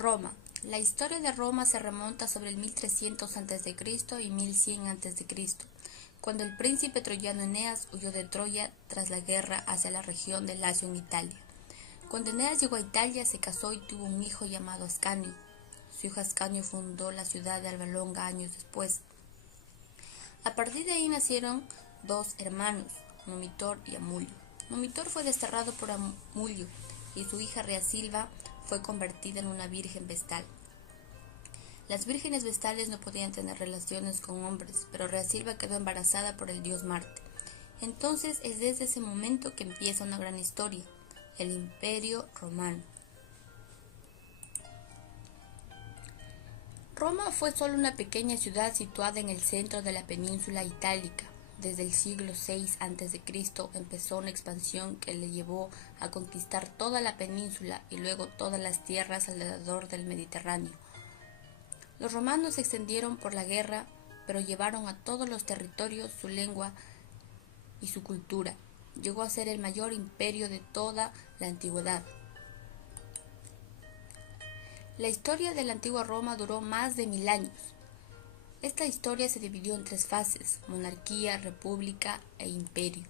Roma. La historia de Roma se remonta sobre el 1300 a.C. y 1100 a.C., cuando el príncipe troyano Eneas huyó de Troya tras la guerra hacia la región de Lacio en Italia. Cuando Eneas llegó a Italia, se casó y tuvo un hijo llamado Ascanio. Su hijo Ascanio fundó la ciudad de Alba Longa años después. A partir de ahí nacieron dos hermanos, Numitor y Amulio. Numitor fue desterrado por Amulio y su hija Reasilva fue convertida en una virgen vestal. Las vírgenes vestales no podían tener relaciones con hombres, pero Reasilva quedó embarazada por el dios Marte. Entonces es desde ese momento que empieza una gran historia, el Imperio Romano. Roma fue solo una pequeña ciudad situada en el centro de la península itálica. Desde el siglo VI a.C. empezó una expansión que le llevó a conquistar toda la península y luego todas las tierras alrededor del Mediterráneo. Los romanos se extendieron por la guerra, pero llevaron a todos los territorios su lengua y su cultura. Llegó a ser el mayor imperio de toda la antigüedad. La historia de la antigua Roma duró más de 1000 años. Esta historia se dividió en 3 fases: monarquía, república e imperio.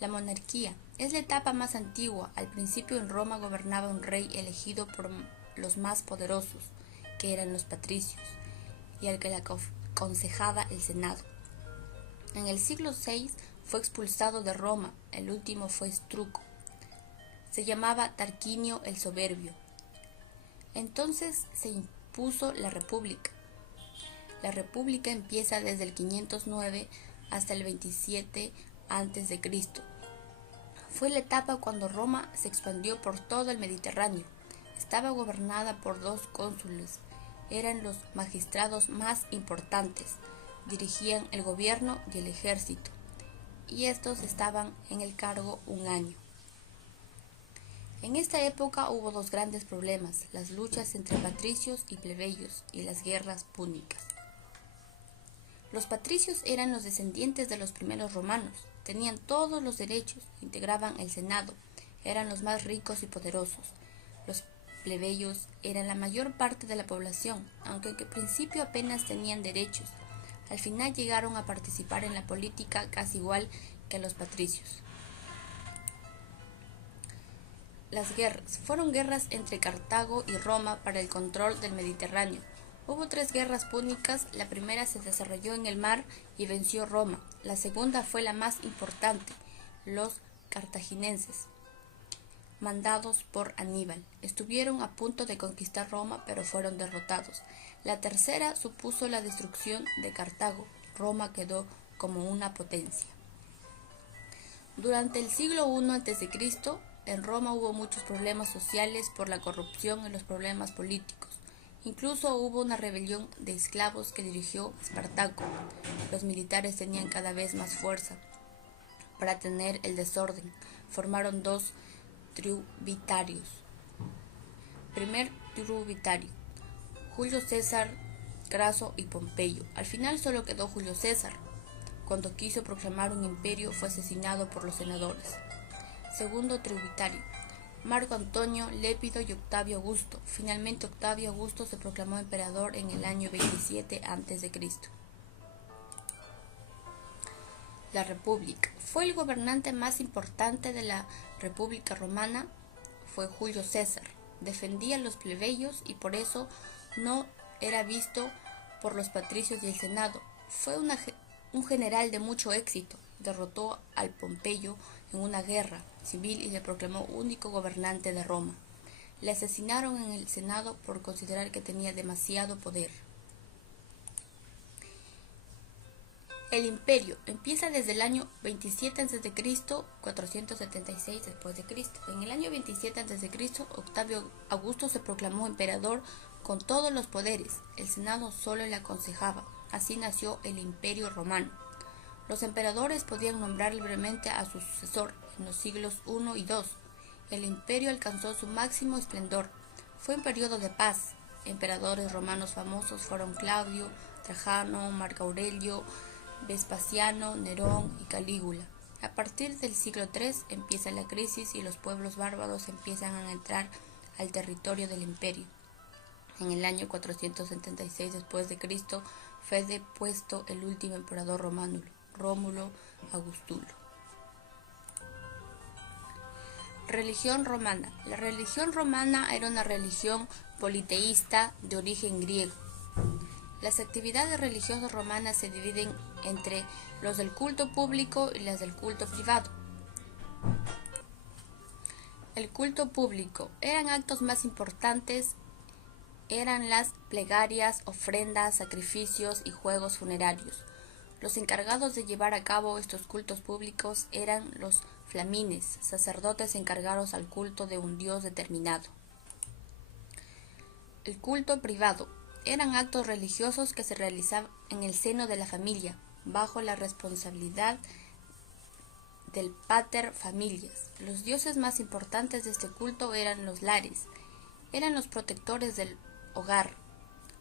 La monarquía es la etapa más antigua. Al principio en Roma gobernaba un rey elegido por los más poderosos, que eran los patricios, y al que le aconsejaba el Senado. En el siglo VI fue expulsado de Roma. El último fue Estruco. Se llamaba Tarquinio el Soberbio. Entonces se impuso la república. La república empieza desde el 509 hasta el 27 a.C. Fue la etapa cuando Roma se expandió por todo el Mediterráneo. Estaba gobernada por 2 cónsules. Eran los magistrados más importantes. Dirigían el gobierno y el ejército, y estos estaban en el cargo un año. En esta época hubo 2 grandes problemas: las luchas entre patricios y plebeyos y las guerras púnicas. Los patricios eran los descendientes de los primeros romanos, tenían todos los derechos, integraban el Senado, eran los más ricos y poderosos. Los plebeyos eran la mayor parte de la población, aunque en principio apenas tenían derechos. Al final llegaron a participar en la política casi igual que los patricios. Las guerras fueron guerras entre Cartago y Roma para el control del Mediterráneo. Hubo 3 guerras púnicas. La primera se desarrolló en el mar y venció Roma. La segunda fue la más importante. Los cartagineses, mandados por Aníbal, estuvieron a punto de conquistar Roma, pero fueron derrotados. La tercera supuso la destrucción de Cartago. Roma quedó como una potencia. Durante el siglo I a.C., en Roma hubo muchos problemas sociales por la corrupción y los problemas políticos. Incluso hubo una rebelión de esclavos que dirigió Espartaco. Los militares tenían cada vez más fuerza. Para detener el desorden, formaron 2 triunvitarios. Primer triunvitario: Julio César, Craso y Pompeyo. Al final solo quedó Julio César. Cuando quiso proclamar un imperio, fue asesinado por los senadores. Segundo triunvitario: Marco Antonio, Lépido y Octavio Augusto. Finalmente Octavio Augusto se proclamó emperador en el año 27 a.C. La República. Fue el gobernante más importante de la República Romana. Fue Julio César. Defendía a los plebeyos y por eso no era visto por los patricios y el Senado. Fue un general de mucho éxito. Derrotó al Pompeyo en una guerra civil y le proclamó único gobernante de Roma. Le asesinaron en el Senado por considerar que tenía demasiado poder. El imperio empieza desde el año 27 a.C., 476 después de Cristo. En el año 27 a.C., Octavio Augusto se proclamó emperador con todos los poderes. El Senado solo le aconsejaba. Así nació el Imperio Romano. Los emperadores podían nombrar libremente a su sucesor. En los siglos I y II, el imperio alcanzó su máximo esplendor. Fue un periodo de paz. Emperadores romanos famosos fueron Claudio, Trajano, Marco Aurelio, Vespasiano, Nerón y Calígula. A partir del siglo III empieza la crisis y los pueblos bárbaros empiezan a entrar al territorio del imperio. En el año 476 después de Cristo fue depuesto el último emperador romano, Rómulo Augustulo. Religión romana. La religión romana era una religión politeísta de origen griego. Las actividades religiosas romanas se dividen entre los del culto público y las del culto privado. El culto público eran actos más importantes, eran las plegarias, ofrendas, sacrificios y juegos funerarios. Los encargados de llevar a cabo estos cultos públicos eran los flamines, sacerdotes encargados al culto de un dios determinado. El culto privado eran actos religiosos que se realizaban en el seno de la familia, bajo la responsabilidad del pater familias. Los dioses más importantes de este culto eran los lares, eran los protectores del hogar,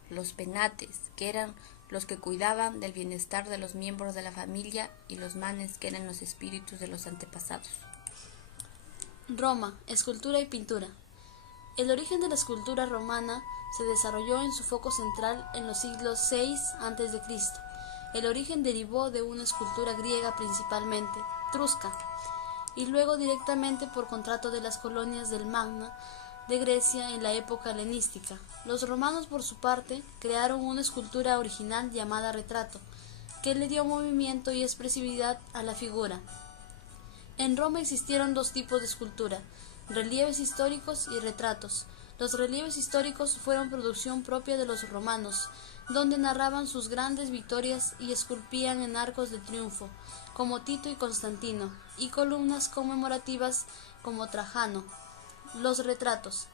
los penates, que eran los que cuidaban del bienestar de los miembros de la familia, y los manes, que eran los espíritus de los antepasados. Roma, escultura y pintura. El origen de la escultura romana se desarrolló en su foco central en los siglos VI a.C. El origen derivó de una escultura griega principalmente, etrusca, y luego directamente por contrato de las colonias del Magna de Grecia en la época helenística. Los romanos, por su parte, crearon una escultura original llamada retrato, que le dio movimiento y expresividad a la figura. En Roma existieron dos tipos de escultura: relieves históricos y retratos. Los relieves históricos fueron producción propia de los romanos, donde narraban sus grandes victorias y esculpían en arcos de triunfo, como Tito y Constantino, y columnas conmemorativas como Trajano. Los retratos.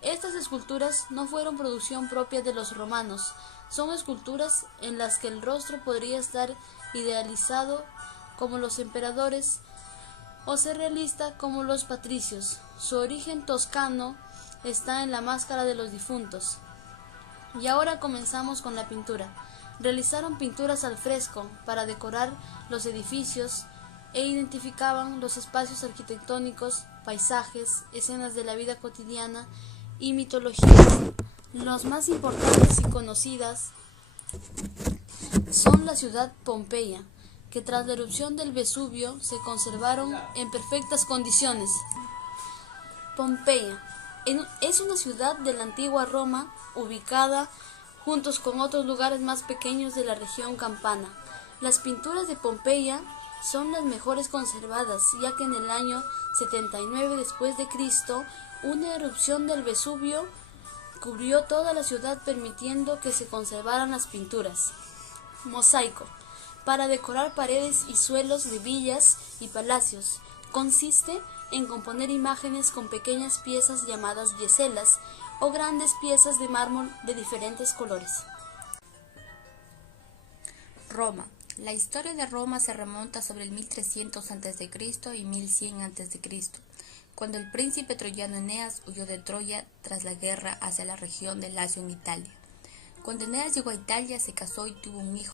Estas esculturas no fueron producción propia de los romanos, son esculturas en las que el rostro podría estar idealizado como los emperadores o ser realista como los patricios. Su origen toscano está en la máscara de los difuntos. Y ahora comenzamos con la pintura. Realizaron pinturas al fresco para decorar los edificios e identificaban los espacios arquitectónicos, paisajes, escenas de la vida cotidiana y mitologías. Los más importantes y conocidas son la ciudad Pompeya, que tras la erupción del Vesubio se conservaron en perfectas condiciones. Pompeya es una ciudad de la antigua Roma, ubicada juntos con otros lugares más pequeños de la región Campana. Las pinturas de Pompeya son las mejores conservadas, ya que en el año 79 después de Cristo, una erupción del Vesubio cubrió toda la ciudad, permitiendo que se conservaran las pinturas. Mosaico. Para decorar paredes y suelos de villas y palacios, consiste en componer imágenes con pequeñas piezas llamadas yeselas o grandes piezas de mármol de diferentes colores. Roma. La historia de Roma se remonta sobre el 1300 a.C. y 1100 a.C., cuando el príncipe troyano Eneas huyó de Troya tras la guerra hacia la región de Lacio en Italia. Cuando Eneas llegó a Italia, se casó y tuvo un hijo.